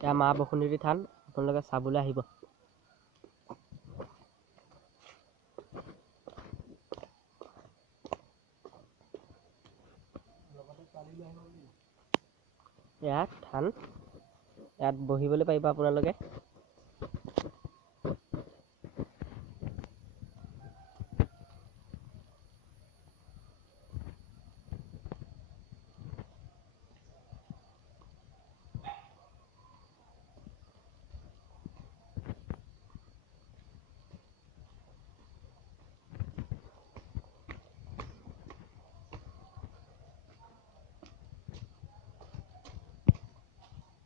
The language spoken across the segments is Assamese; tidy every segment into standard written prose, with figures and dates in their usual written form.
এয়া মা বসুন্ধতী থান আপোনালোকে চাবলৈ আহিব। ইয়াত থান, ইয়াত বহিবলৈ পাৰিব আপোনালোকে।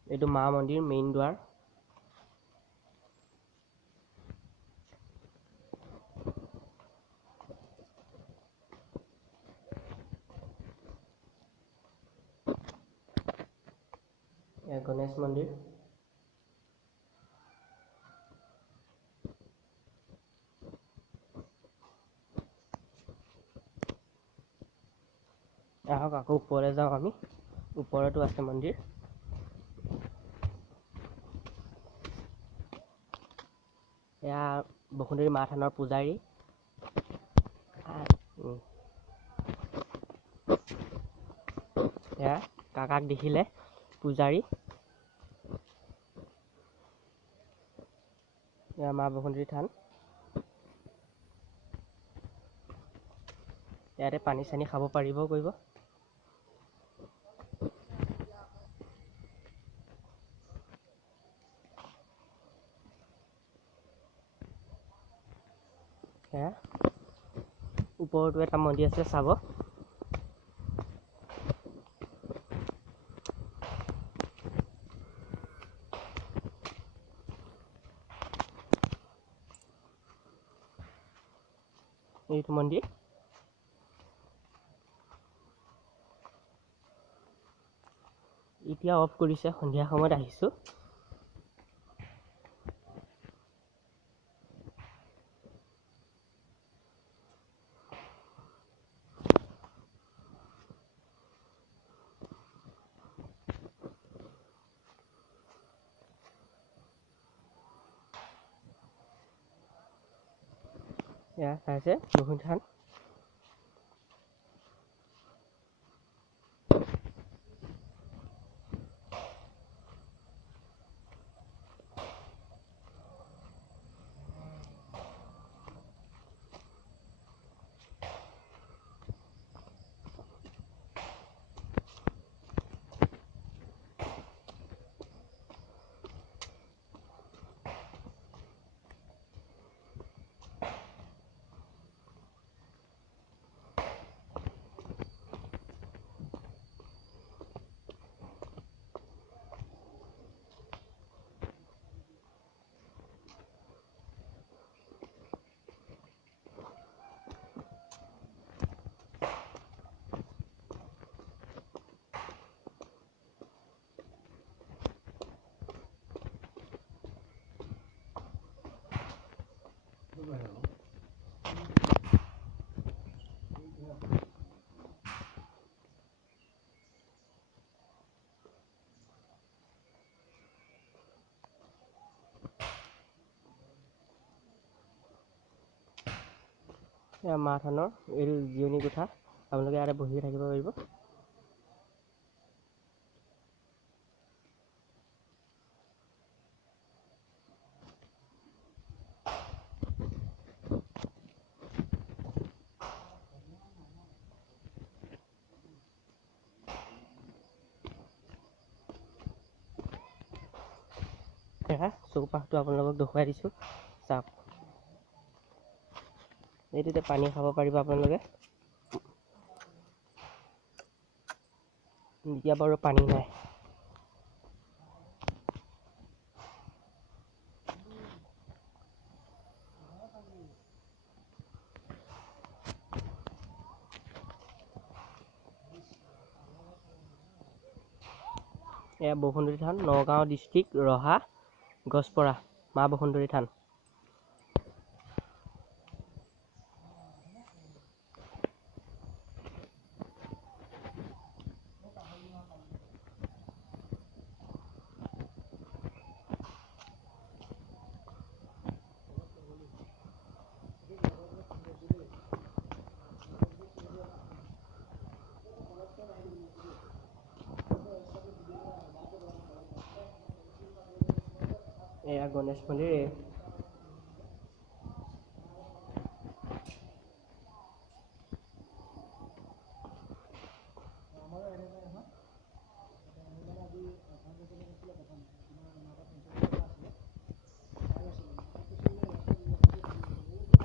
এইটো মা মন্দিৰ মেইন দুৱাৰ। এয়া গণেশ মন্দিৰ। আহক আকৌ ওপৰলৈ যাওঁ আমি, ওপৰতো আছে মন্দিৰ। এয়া বসুন্ধতী মা থানৰ পূজাৰী। এয়া কাকাক দেখিলে, পূজাৰী। এয়া মা বসুন্ধতী থান। ইয়াতে পানী চানী খাব পাৰিব কৰিব। এয়া ওপৰতো এটা মন্দিৰ আছে, চাব। এইটো মন্দিৰ। এতিয়া অফ কৰিছে, সন্ধিয়া সময়ত আহিছোঁ। এয়া চাইছে বসুন্ধতী থান। এয়া মা থানৰ এই জিৰণি কোঠা, আপোনালোকে ইয়াতে বহি থাকিব পাৰিব। এয়া চৌপাশটো আপোনালোকক দেখুৱাই দিছোঁ, চাওক। এইটোতে পানী খাব পাৰিব আপোনালোকে। এতিয়া বাৰু পানী নাই। এয়া বসুন্ধতী থান, নগাঁও ডিষ্ট্ৰিক্ট, ৰহা গছপৰা, মা বসুন্ধতী থান। এয়া গণেশ মন্দিৰ।